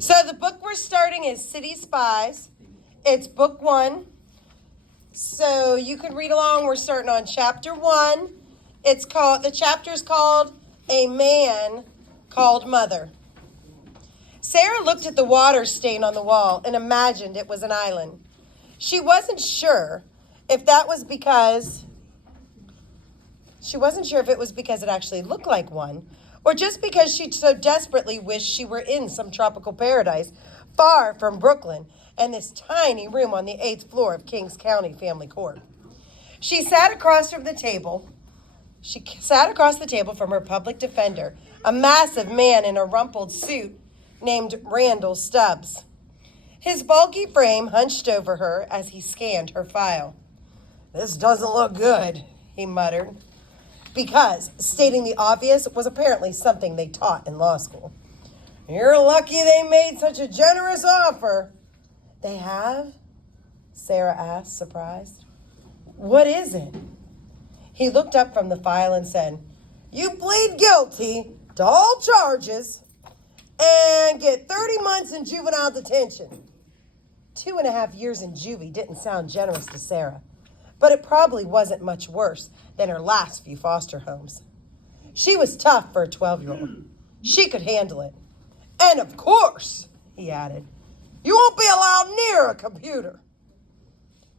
So the book we're starting is City Spies. It's book 1. So you can read along. We're starting on chapter 1. The chapter's called A Man Called Mother. Sarah looked at the water stain on the wall and imagined it was an island. She wasn't sure if it was because it actually looked like one, or just because she so desperately wished she were in some tropical paradise far from Brooklyn and this tiny room on the 8th floor of Kings County Family Court. She sat across the table from her public defender, a massive man in a rumpled suit named Randall Stubbs. His bulky frame hunched over her as he scanned her file. "This doesn't look good," he muttered, because stating the obvious was apparently something they taught in law school. "You're lucky they made such a generous offer." "They have?" Sarah asked, surprised. "What is it?" He looked up from the file and said, "You plead guilty to all charges and get 30 months in juvenile detention." 2.5 years in juvie didn't sound generous to Sarah, but it probably wasn't much worse than her last few foster homes. She was tough for a 12-year-old. She could handle it. "And of course," he added, "you won't be allowed near a computer."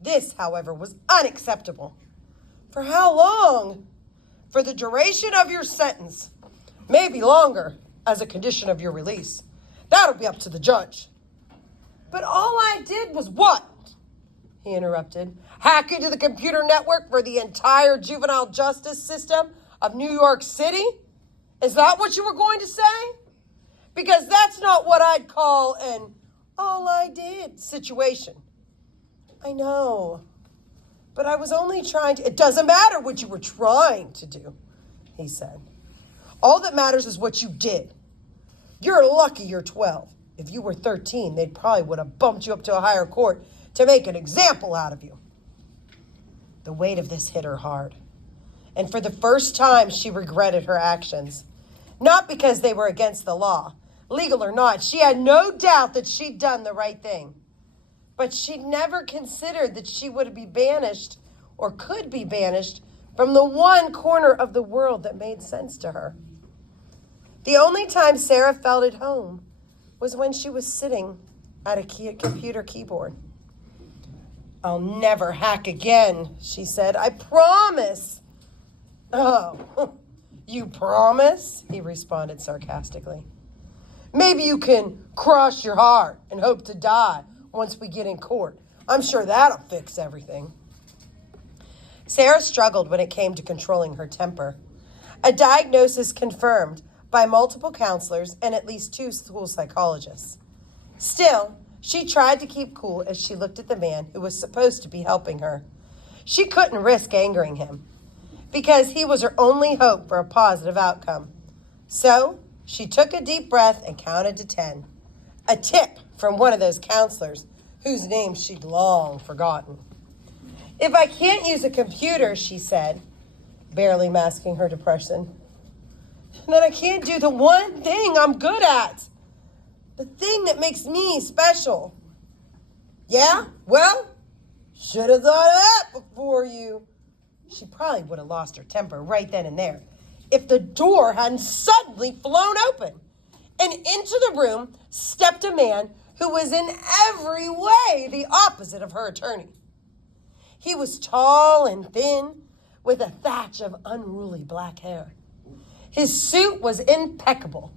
This, however, was unacceptable. "For how long?" "For the duration of your sentence. Maybe longer as a condition of your release. That'll be up to the judge." "But all I did was what?" he interrupted. "Hack into the computer network for the entire juvenile justice system of New York City? Is that what you were going to say? Because that's not what I'd call an all I did situation." "I know, but I was only trying to..." "It doesn't matter what you were trying to do," he said. "All that matters is what you did. You're lucky you're 12. If you were 13, they probably would have bumped you up to a higher court to make an example out of you." The weight of this hit her hard, and for the first time she regretted her actions. Not because they were against the law. Legal or not, she had no doubt that she'd done the right thing. But she'd never considered that she would be banished, or could be banished, from the one corner of the world that made sense to her. The only time Sarah felt at home was when she was sitting at a computer keyboard. "I'll never hack again," she said. "I promise." "Oh, you promise?" he responded sarcastically. "Maybe you can cross your heart and hope to die once we get in court. I'm sure that'll fix everything." Sarah struggled when it came to controlling her temper. A diagnosis confirmed by multiple counselors and at least 2 school psychologists. Still, she tried to keep cool as she looked at the man who was supposed to be helping her. She couldn't risk angering him, because he was her only hope for a positive outcome. So she took a deep breath and counted to 10. A tip from one of those counselors whose name she'd long forgotten. "If I can't use a computer," she said, barely masking her depression, "then I can't do the one thing I'm good at. The thing that makes me special." "Yeah? Well, should have thought of that before you..." She probably would have lost her temper right then and there if the door hadn't suddenly flown open, and into the room stepped a man who was in every way the opposite of her attorney. He was tall and thin, with a thatch of unruly black hair. His suit was impeccable.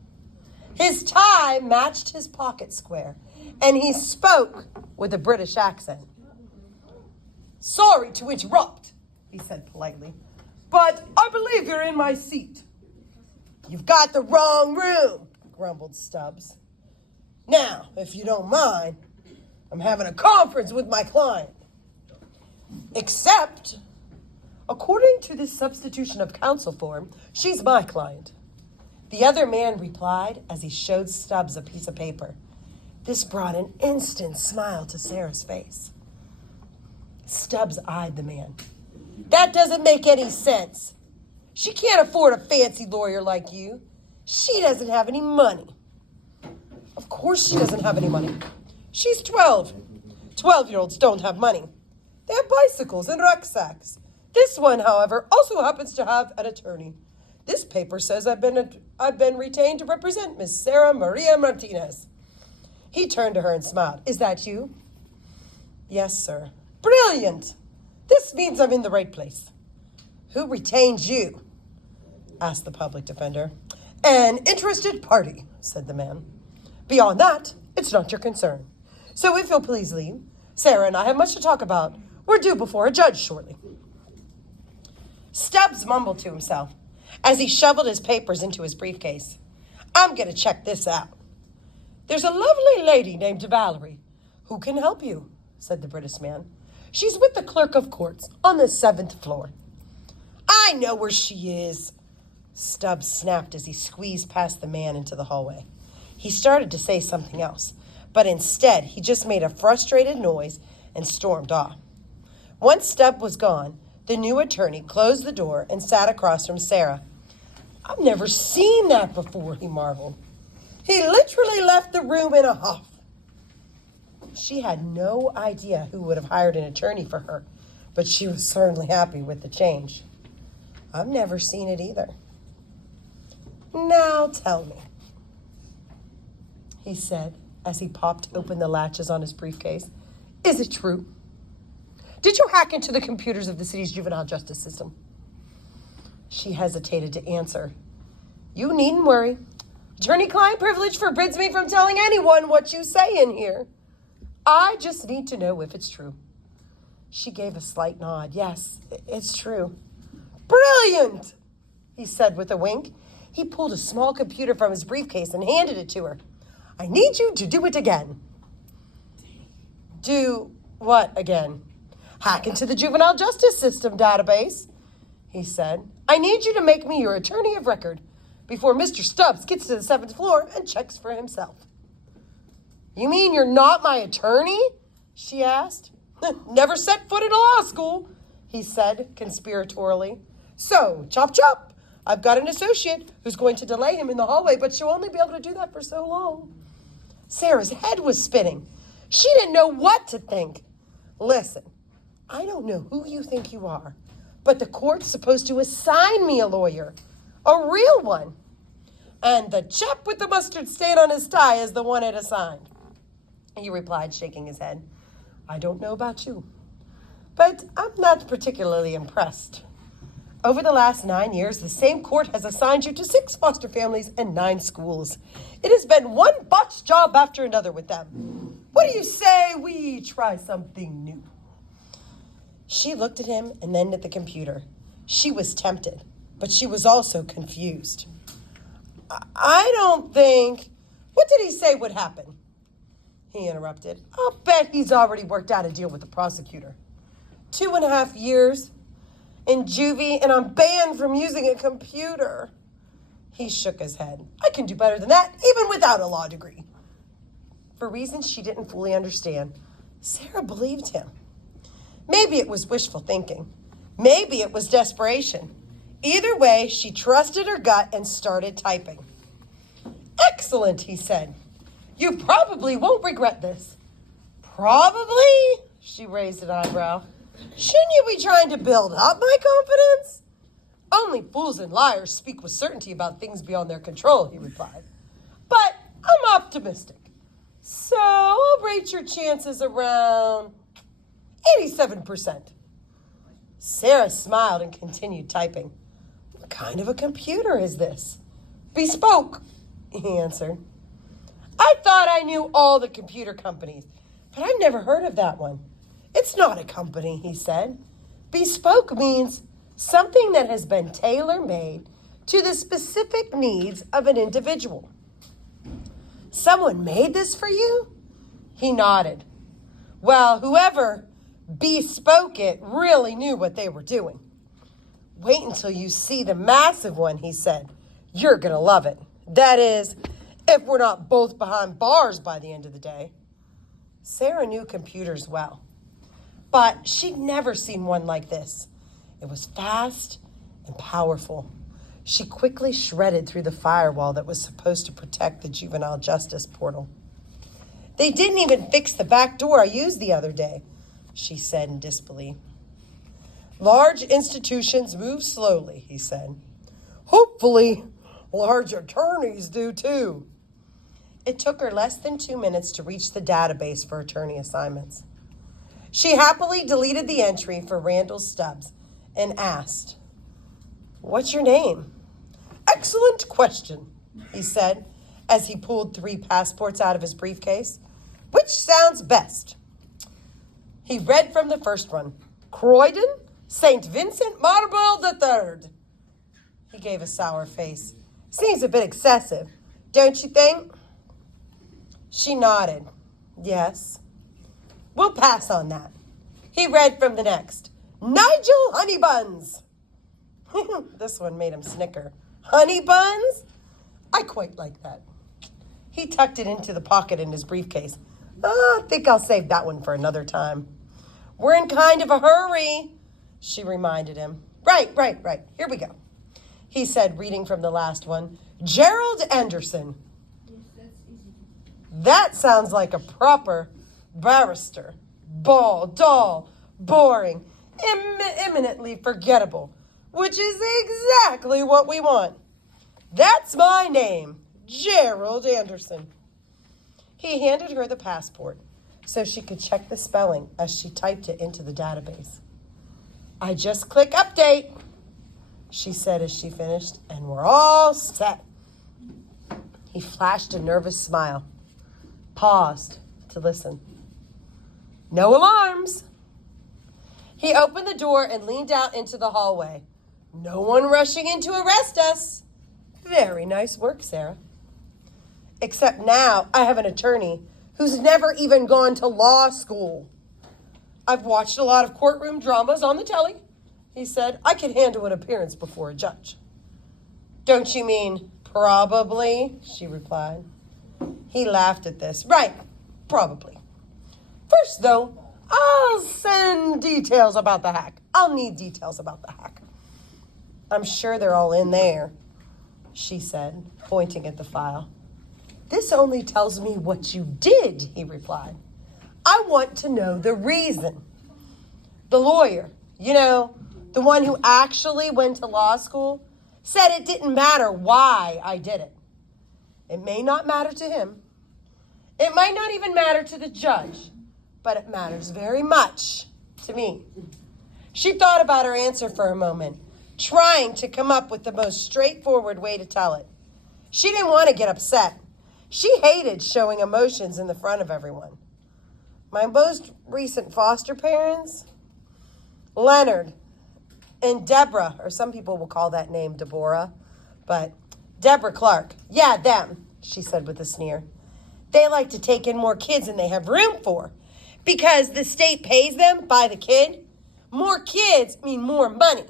His tie matched his pocket square, and he spoke with a British accent. "Sorry to interrupt," he said politely, "but I believe you're in my seat." "You've got the wrong room," grumbled Stubbs. "Now, if you don't mind, I'm having a conference with my client. Except, according to this substitution of counsel form, she's my client." The other man replied as he showed Stubbs a piece of paper. This brought an instant smile to Sarah's face. Stubbs eyed the man. "That doesn't make any sense. She can't afford a fancy lawyer like you. She doesn't have any money." "Of Of course she doesn't have any money. She's 12. 12-year-olds don't have money. They have bicycles and rucksacks. This one, however, also happens to have an attorney. This paper says I've been retained to represent Miss Sarah Maria Martinez. He turned to her and smiled. Is that you? Yes, sir. Brilliant. This means I'm in the right place. Who retained you? Asked the public defender. An interested party, said the man. Beyond that, it's not your concern. So if you'll please leave, Sarah and I have much to talk about. We're due before a judge shortly. Stubbs mumbled to himself as he shoveled his papers into his briefcase. I'm going to check this out. There's a lovely lady named Valerie who can help you, said the British man. She's with the clerk of courts on the 7th floor. I know where she is, Stubbs snapped as he squeezed past the man into the hallway. He started to say something else, but instead he just made a frustrated noise and stormed off. Once Stubbs was gone, the new attorney closed the door and sat across from Sarah. I've never seen that before, he marveled. He literally left the room in a huff. She had no idea who would have hired an attorney for her, but she was certainly happy with the change. I've never seen it either. Now tell me, he said as he popped open the latches on his briefcase. Is it true? Did you hack into the computers of the city's juvenile justice system? She hesitated to answer. You needn't worry. Attorney-client privilege forbids me from telling anyone what you say in here. I just need to know if it's true. She gave a slight nod. Yes, it's true. Brilliant, he said with a wink. He pulled a small computer from his briefcase and handed it to her. I need you to do it again. Do what again? Hack into the juvenile justice system database, he said. I need you to make me your attorney of record before Mr. Stubbs gets to the 7th floor and checks for himself. You mean you're not my attorney? She asked. Never set foot in a law school, he said conspiratorially. So, chop chop. I've got an associate who's going to delay him in the hallway, but she'll only be able to do that for so long. Sarah's head was spinning. She didn't know what to think. Listen, I don't know who you think you are, but the court's supposed to assign me a lawyer, a real one. And the chap with the mustard stain on his tie is the one it assigned. He replied, shaking his head. I don't know about you, but I'm not particularly impressed. Over the last 9 years, the same court has assigned you to 6 foster families and 9 schools. It has been one botched job after another with them. What do you say we try something new? She looked at him and then at the computer. She was tempted, but she was also confused. I don't think... What did he say would happen? He interrupted. I'll bet he's already worked out a deal with the prosecutor. 2.5 years in juvie, and I'm banned from using a computer. He shook his head. I can do better than that, even without a law degree. For reasons she didn't fully understand, Sarah believed him. Maybe it was wishful thinking. Maybe it was desperation. Either way, she trusted her gut and started typing. Excellent, he said. You probably won't regret this. Probably? She raised an eyebrow. Shouldn't you be trying to build up my confidence? Only fools and liars speak with certainty about things beyond their control, he replied. But I'm optimistic. So I'll rate your chances around 87%. Sarah smiled and continued typing. What kind of a computer is this? Bespoke, he answered. I thought I knew all the computer companies, but I've never heard of that one. It's not a company, he said. Bespoke means something that has been tailor-made to the specific needs of an individual. Someone made this for you? He nodded. Well, whoever bespoke it really knew what they were doing. Wait until you see the massive one, he said. You're going to love it. That is, if we're not both behind bars by the end of the day. Sarah knew computers well, but she'd never seen one like this. It was fast and powerful. She quickly shredded through the firewall that was supposed to protect the juvenile justice portal. They didn't even fix the back door I used the other day, she said in disbelief. Large institutions move slowly, he said. Hopefully, large attorneys do too. It took her less than 2 minutes to reach the database for attorney assignments. She happily deleted the entry for Randall Stubbs and asked, "What's your name?" "Excellent question," he said as he pulled 3 passports out of his briefcase. "Which sounds best?" He read from the first one, "Croydon, St. Vincent Marble III. He gave a sour face. "Seems a bit excessive, don't you think?" She nodded. "Yes." "We'll pass on that." He read from the next, "Nigel Honeybuns." This one made him snicker. "Honey buns? I quite like that." He tucked it into the pocket in his briefcase. "I think I'll save that one for another time." "We're in kind of a hurry," she reminded him. Right. Here we go," he said, reading from the last one. "Gerald Anderson." Yes, that's easy. That sounds like a proper barrister. Dull, boring, eminently forgettable, which is exactly what we want. "That's my name, Gerald Anderson." He handed her the passport so she could check the spelling as she typed it into the database. "I just click update," she said as she finished, "and we're all set." He flashed a nervous smile, paused to listen. "No alarms." He opened the door and leaned out into the hallway. "No one rushing in to arrest us." "Very nice work, Sarah. Except now I have an attorney who's never even gone to law school." "I've watched a lot of courtroom dramas on the telly," he said. "I can handle an appearance before a judge." "Don't you mean probably?" she replied. He laughed at this. "Right, probably. First, though, I'll need details about the hack. "I'm sure they're all in there," she said, pointing at the file. "This only tells me what you did," he replied. "I want to know the reason." The lawyer, the one who actually went to law school, said it didn't matter why I did it. It may not matter to him. It might not even matter to the judge, but it matters very much to me. She thought about her answer for a moment, trying to come up with the most straightforward way to tell it. She didn't want to get upset. She hated showing emotions in the front of everyone. "My most recent foster parents, Leonard and Deborah," or some people will call that name Deborah, but Deborah Clark. "Yeah, them," she said with a sneer. "They like to take in more kids than they have room for because the state pays them by the kid. More kids mean more money,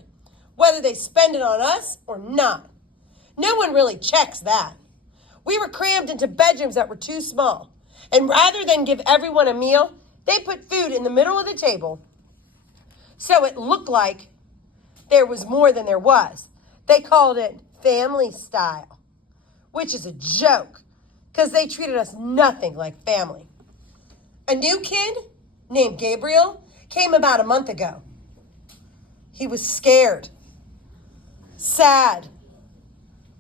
whether they spend it on us or not. No one really checks that. We were crammed into bedrooms that were too small, and rather than give everyone a meal, they put food in the middle of the table so it looked like there was more than there was. They called it family style, which is a joke because they treated us nothing like family. A new kid named Gabriel came about a month ago. He was scared, sad,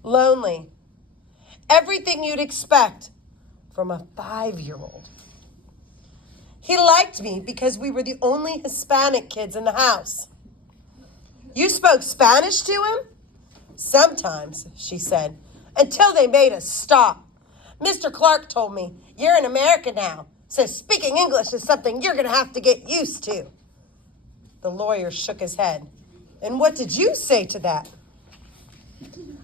lonely, everything you'd expect from a 5-year-old. He liked me because we were the only Hispanic kids in the house." "You spoke Spanish to him?" "Sometimes," she said, "until they made us stop. Mr. Clark told me, 'You're in America now, so speaking English is something you're going to have to get used to.'" The lawyer shook his head. "And what did you say to that?"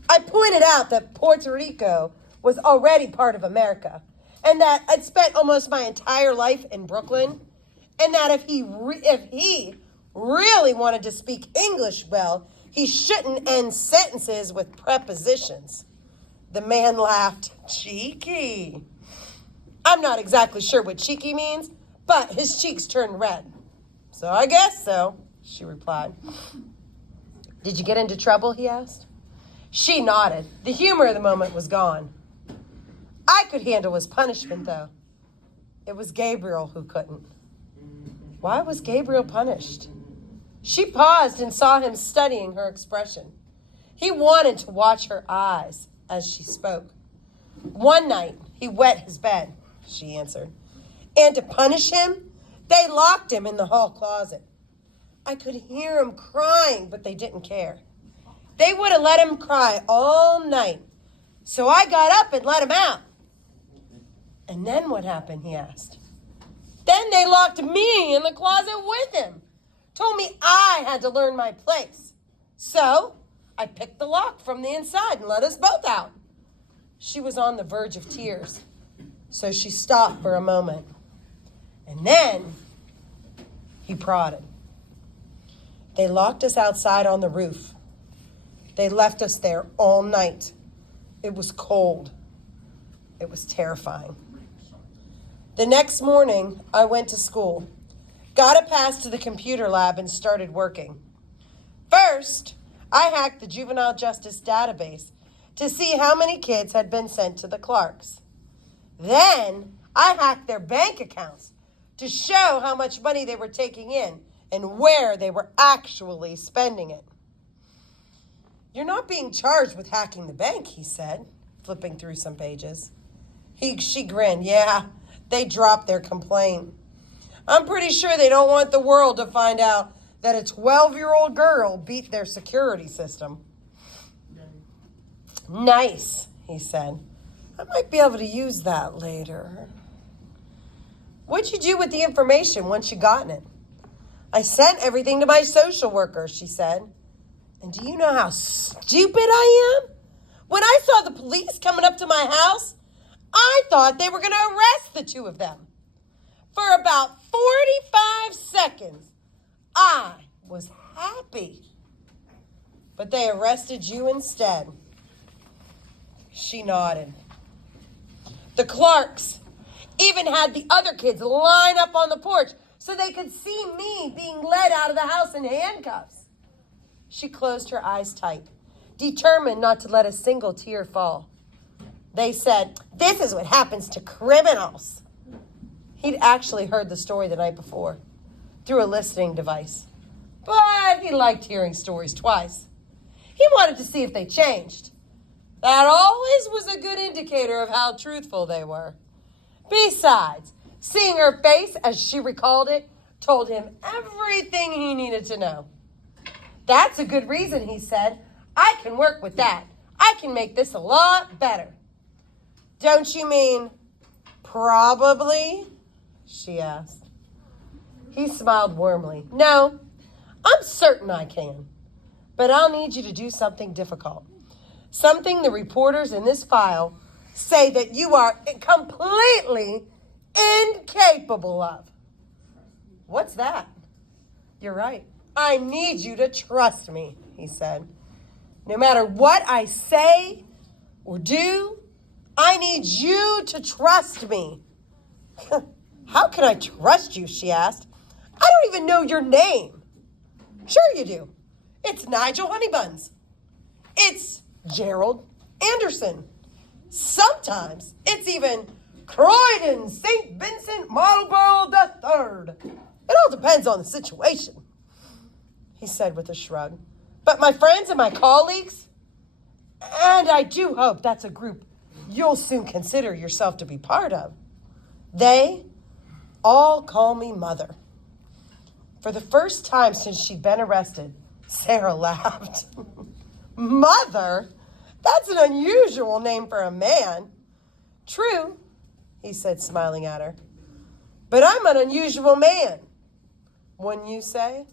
"I pointed out that Puerto Rico was already part of America, and that I'd spent almost my entire life in Brooklyn, and that if he really wanted to speak English well, he shouldn't end sentences with prepositions." The man laughed. "Cheeky." "I'm not exactly sure what cheeky means, but his cheeks turned red." "So I guess so," she replied. "Did you get into trouble?" he asked. She nodded. The humor of the moment was gone. "I could handle his punishment, though." It was Gabriel who couldn't. Why was Gabriel punished? She paused and saw him studying her expression. He wanted to watch her eyes as she spoke. One night, he wet his bed, she answered. And to punish him, they locked him in the hall closet. I could hear him crying, but they didn't care. They would have let him cry all night. So I got up and let him out. And then what happened, he asked. Then they locked me in the closet with him. Told me I had to learn my place. So I picked the lock from the inside and let us both out. She was on the verge of tears. So she stopped for a moment. And then he prodded. They locked us outside on the roof. They left us there all night. It was cold. It was terrifying. The next morning, I went to school, got a pass to the computer lab, and started working. First, I hacked the juvenile justice database to see how many kids had been sent to the Clarks. Then, I hacked their bank accounts to show how much money they were taking in and where they were actually spending it. You're not being charged with hacking the bank, he said, flipping through some pages. She grinned. Yeah, they dropped their complaint. I'm pretty sure they don't want the world to find out that a 12-year-old girl beat their security system. Nice, he said. I might be able to use that later. What'd you do with the information once you gotten it? I sent everything to my social worker, she said. And do you know how stupid I am? When I saw the police coming up to my house, I thought they were going to arrest the two of them. For about 45 seconds, I was happy. But they arrested you instead. She nodded. The Clarks even had the other kids line up on the porch so they could see me being led out of the house in handcuffs. She closed her eyes tight, determined not to let a single tear fall. They said, "This is what happens to criminals." He'd actually heard the story the night before through a listening device, but he liked hearing stories twice. He wanted to see if they changed. That always was a good indicator of how truthful they were. Besides, seeing her face as she recalled it told him everything he needed to know. That's a good reason, he said. I can work with that. I can make this a lot better. Don't you mean probably? She asked. He smiled warmly. No, I'm certain I can. But I'll need you to do something difficult. Something the reporters in this file say that you are completely incapable of. What's that? You're right. I need you to trust me, he said. No matter what I say or do, I need you to trust me. How can I trust you, she asked. I don't even know your name. Sure you do. It's Nigel Honeybuns. It's Gerald Anderson. Sometimes it's even Croydon St. Vincent Marlborough III. It all depends on the situation, he said with a shrug. But my friends and my colleagues, and I do hope that's a group you'll soon consider yourself to be part of, they all call me Mother. For the first time since she'd been arrested, Sarah laughed. Mother? That's an unusual name for a man. True, he said, smiling at her. But I'm an unusual man. Wouldn't you say?